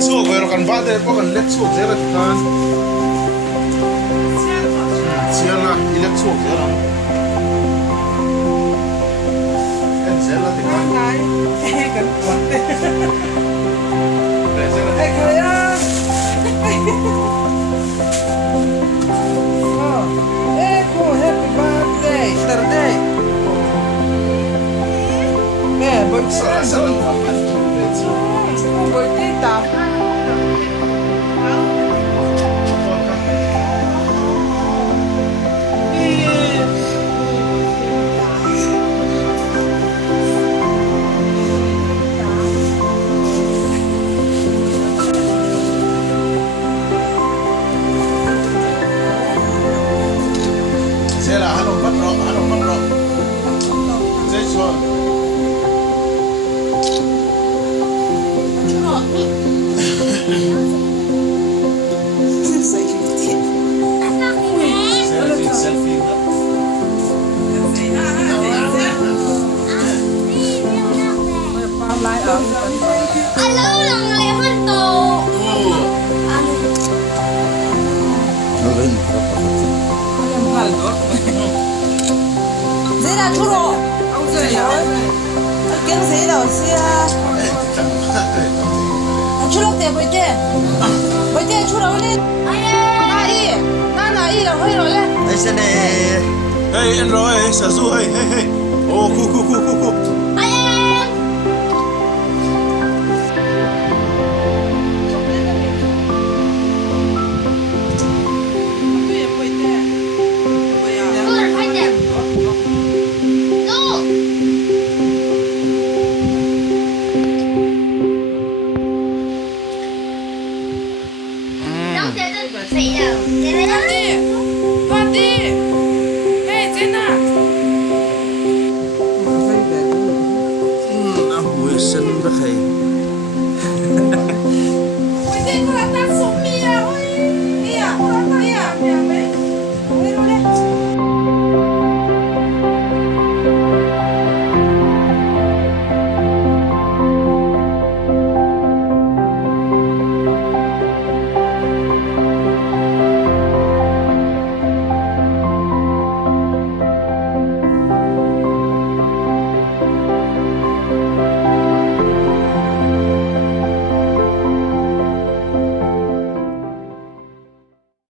suộc về rồi cần vắt đấy có cần lết suộc thế là tan chia là lết suộc thế là em sẽ là thì ăn cái cần quật để sẽ là cái cười á Echo happy birthday Saturday Mẹ bật sẽ là làm ăn lết suộc birthday tạm sẽ là hắn không bắt rõ dễ cho selfie đó lại ở Alo là người hoan tổ. dễ là chú lộ ông dễ ở kiếm dễ đầu xia chú lộ tiền bởi tiền chú lộ lên na y là hơi rồi lên hey anh rồi sở du hey ô khu